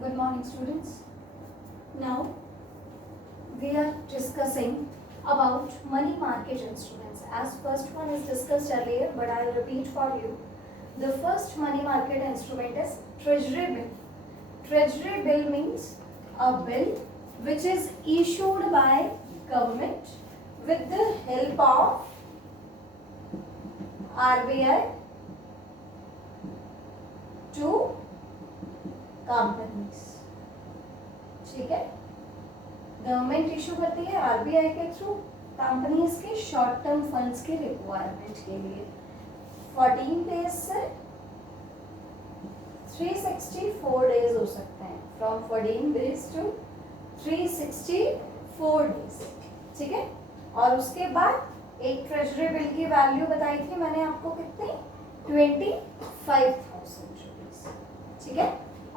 Good morning, students. Now we are discussing about money market instruments. As first one is discussed earlier, but I will repeat for you. The first money market instrument is treasury bill. Treasury bill means a bill which is issued by government with the help of RBI to companies. ठीक है, government issue करती है RBI के through companies के short term funds के requirement के लिए 14 days से 364 डेज हो सकते हैं. From 14 days to 364 days. ठीक है, और उसके बाद एक ट्रेजरी बिल की वैल्यू बताई थी मैंने आपको कितनी, 25,000 रुपीज. ठीक है,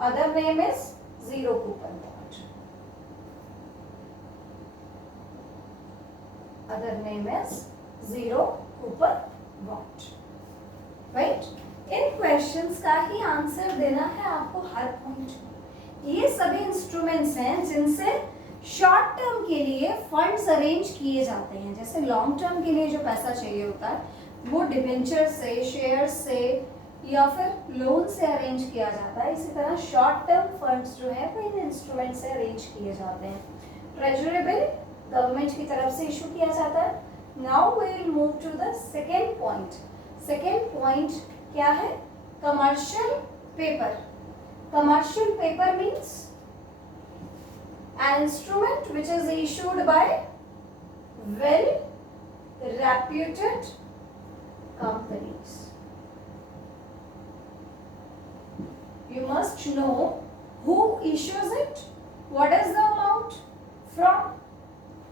other name is zero coupon bond. Other name is zero coupon bond. Right? In questions का ही आंसर देना है आपको हर पॉइंट में. ये सभी इंस्ट्रूमेंट्स हैं जिनसे शॉर्ट टर्म के लिए फंड्स अरेंज किए जाते हैं. जैसे लॉन्ग टर्म के लिए जो पैसा चाहिए होता है वो डिबेंचर से, शेयर से या फिर लोन से अरेंज किया जाता है. इसी तरह शॉर्ट टर्म फंड्स जो है वो इन इंस्ट्रूमेंट से अरेंज किए जाते हैं. ट्रेजरी बिल गवर्नमेंट की तरफ से इशू किया जाता है. Now we will move to the second point. Second point क्या है? Commercial paper. Commercial paper means an instrument which is issued by well reputed companies. You must know who issues it, what is the amount, from,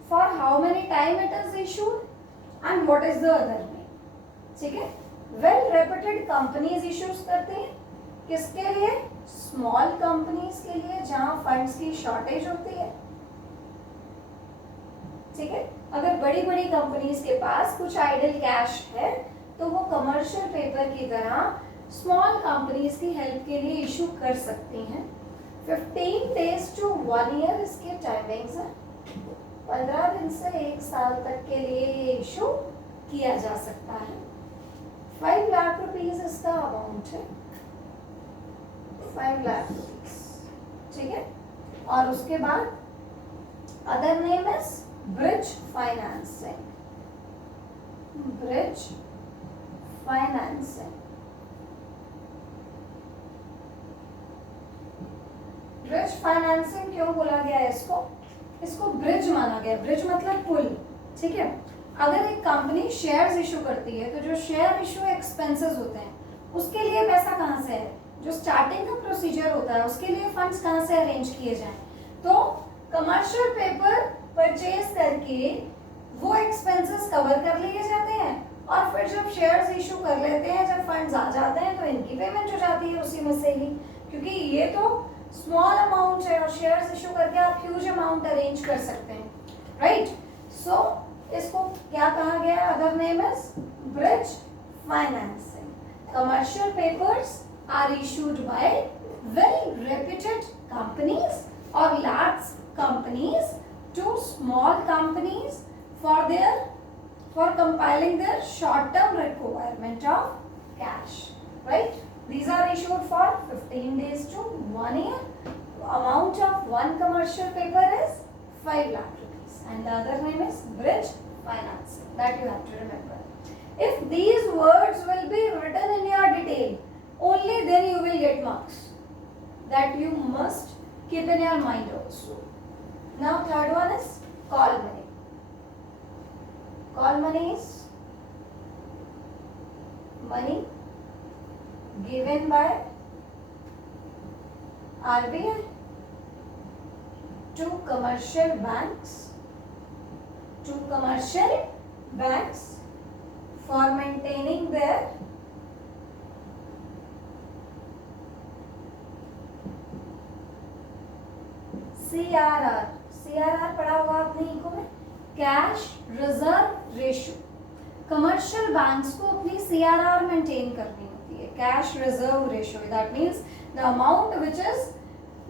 for how many time it is issued, and what is the other name. ठीक है, well reputed companies issues करते हैं. किसके लिए? Small companies के लिए जहां funds की शॉर्टेज होती है. ठीक है, अगर बड़ी बड़ी कंपनीज के पास कुछ आइडल कैश है तो वो कमर्शियल पेपर की तरह स्मॉल कंपनीज की हेल्प के लिए इशू कर सकती हैं. 15 डेज टू 1 ईयर इसके टाइमिंग्स हैं. 15 दिन से 1 साल तक के लिए ये इशू किया जा सकता है. 5 लाख रुपीज इसका अमाउंट है. 5 लाख रुपीज. ठीक है, और उसके बाद other name is bridge financing. Bridge financing. Bridge financing क्यों बोला गया है इसको? इसको ब्रिज माना गया. ब्रिज मतलब पुल. ठीक है, अगर एक कंपनी शेयर्स इशू करती है तो जो शेयर इशू एक्सपेंसेस होते हैं उसके लिए पैसा कहाँ से है? जो स्टार्टिंग का प्रोसीजर होता है उसके लिए फंड्स कहाँ से अरेंज किए जाएं? तो कमर्शियल पेपर परचेज करके वो एक्सपेंसेस कवर कर लिए जाते हैं और फिर जब शेयर्स इशू कर लेते हैं, जब फंड्स आ जाते हैं तो इनकी पेमेंट हो जाती है उसी में से ही. क्योंकि ये तो स्मॉल अमाउंट है और शेयर्स इशू करके आप ह्यूज अमाउंट अरेंज कर सकते हैं. राइट? सो इसको क्या कहा गया है? Other name is bridge financing. Commercial papers are issued by well reputed companies or large companies to small companies for compiling their short term requirement of cash. Right? These are issued for 15 days to 1 year. Amount of one commercial paper is 5 lakh rupees and the other name is bridge financing. That you have to remember. If these words will be written in your detail, only then you will get marks. That you must keep in your mind also. Now third one is call money. Call money is money given by RBI to commercial banks for maintaining their CRR पढ़ा होगा आपने eco में, cash reserve ratio. Commercial banks को अपनी CRR maintain करनी होती है, cash reserve ratio. That means the amount which is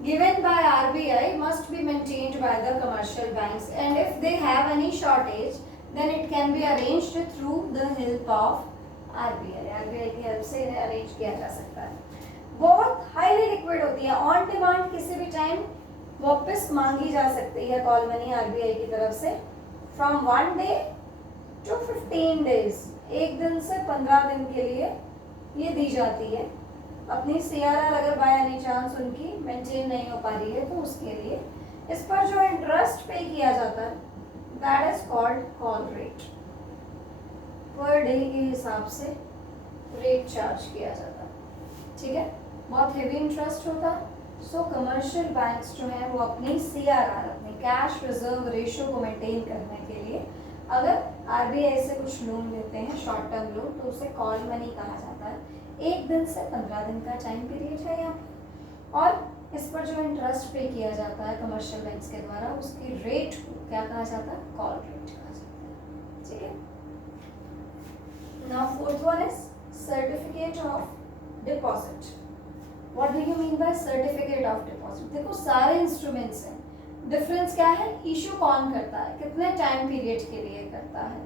given by RBI must be maintained by the commercial banks, and if they have any shortage then it can be arranged through the help of RBI. RBI की help से इन्हें arrange किया जा सकता है. बहुत highly liquid होती है, ऑन डिमांड किसी भी टाइम वापस मांगी जा सकती है कॉल मनी RBI की तरफ से. फ्रॉम 1 डे टू 15 डेज, 1 दिन से 15 दिन के लिए ये दी जाती है. अपनी CRR अगर बाय एनी चांस उनकी मेंटेन नहीं हो पा रही है तो उसके लिए इस पर जो इंटरेस्ट पे किया जाता है that is called call rate. Per day के हिसाब से रेट चार्ज किया जाता है. ठीक है, बहुत हेवी इंटरेस्ट होता है. सो कमर्शियल बैंक्स जो हैं वो अपनी CRR, अपनी कैश रिजर्व रेशियो को मेंटेन करने के लिए अगर RBI से कुछ लोन लेते हैं, शॉर्ट टर्म लोन, तो उसे कॉल मनी कहा जाता है. 1 दिन से 15 दिन का टाइम पीरियड है यहाँ पर, और इस पर जो इंटरेस्ट पे किया जाता है कमर्शियल बैंक्स के द्वारा उसकी रेट को क्या कहा जाता है? कॉल रेट कहा जाता है. ठीक है. Now fourth one is certificate of deposit. What do you mean by certificate of deposit? देखो सारे इंस्ट्रूमेंट्स हैं, डिफरेंस क्या है? इशू कौन करता है, कितने टाइम पीरियड के लिए करता है.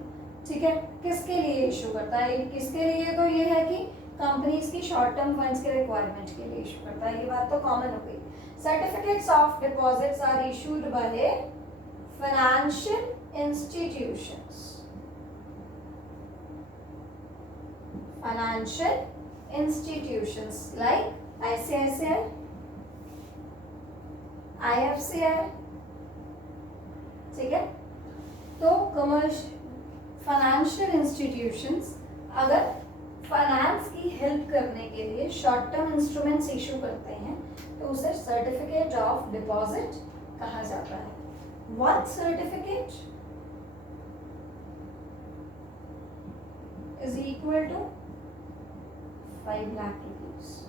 ठीक है, किसके लिए इशू करता है? किसके लिए? तो ये है कि कंपनीज की शॉर्ट टर्म फंड्स के रिक्वायरमेंट के लिए इशू करता है. ये बात तो कॉमन हो गई. Certificates of deposits are issued by financial institutions. Financial institutions like ICICI, IFCI. ठीक है, तो कमर्शियल फाइनेंशियल इंस्टीट्यूशंस अगर फाइनेंस की हेल्प करने के लिए शॉर्ट टर्म इंस्ट्रूमेंट्स इशू करते हैं तो उसे सर्टिफिकेट ऑफ डिपॉजिट कहा जाता है. One certificate is equal to 5 lakh rupees.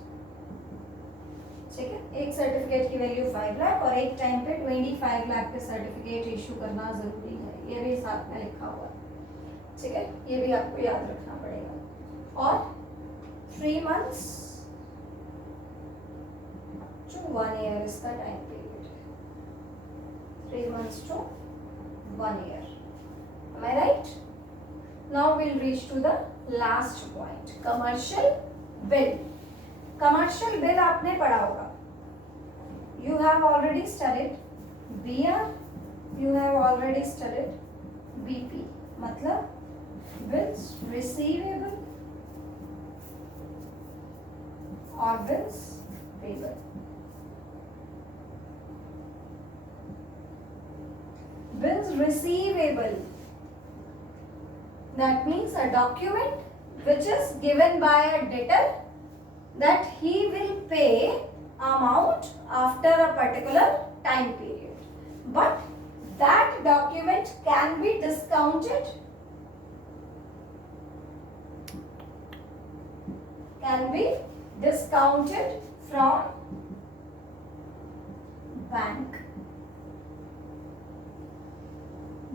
ठीक है, एक सर्टिफिकेट की वैल्यू 5 लाख और एक टाइम पे 25 लाख के सर्टिफिकेट इशू करना जरूरी है. ये भी साथ में लिखा हुआ है. ठीक है, ये भी आपको याद रखना पड़ेगा. और 3 months to 1 year इसका टाइम पीरियड है. 3 months to 1 year. Am I right? Now we'll reach to the last point. Commercial bill. Commercial bill आपने पढ़ा होगा. You have already studied BR. You have already studied BP. मतलब bills receivable or bills payable. Bills receivable, that means a document which is given by a debtor that he will pay amount after a particular time period, but that document can be discounted, from bank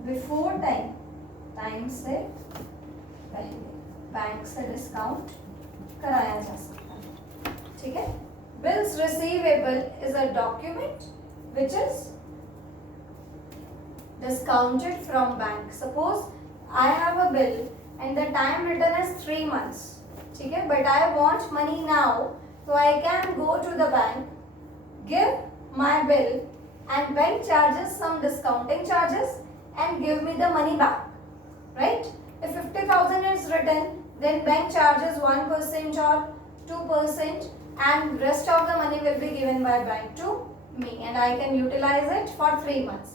before time से पहले bank से discount कराया जा सकता है. ठीक है, bills receivable is a document which is discounted from bank. Suppose I have a bill and the time written is 3 months. ठीक है, but I want money now, so I can go to the bank, give my bill, and bank charges some discounting charges and give me the money back, right? If 50,000 is written, then bank charges 1% or 2%, and rest of the money will be given by bank to me, and I can utilize it for 3 months.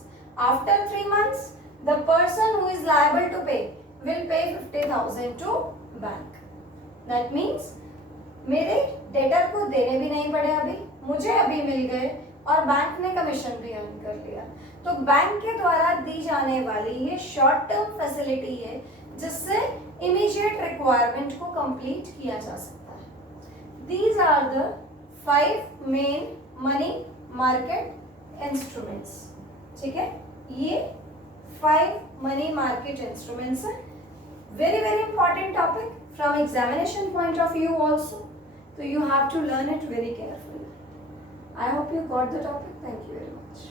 After 3 months, the person who is liable to pay will pay 50,000 to bank. That means मेरे debtor को देने भी नहीं पड़े, अभी मुझे अभी मिल गए और बैंक ने कमीशन भी अर्न कर लिया. तो बैंक के द्वारा दी जाने वाली ये शॉर्ट टर्म फैसिलिटी है जिससे इमीडिएट रिक्वायरमेंट को कंप्लीट किया जा सकता है. These are the 5 main money market instruments. ठीक है, ये 5 मनी मार्केट इंस्ट्रूमेंट्स है. Very very important topic from examination point of view also, तो you have to learn it very carefully. I hope you got the topic. Thank you very much.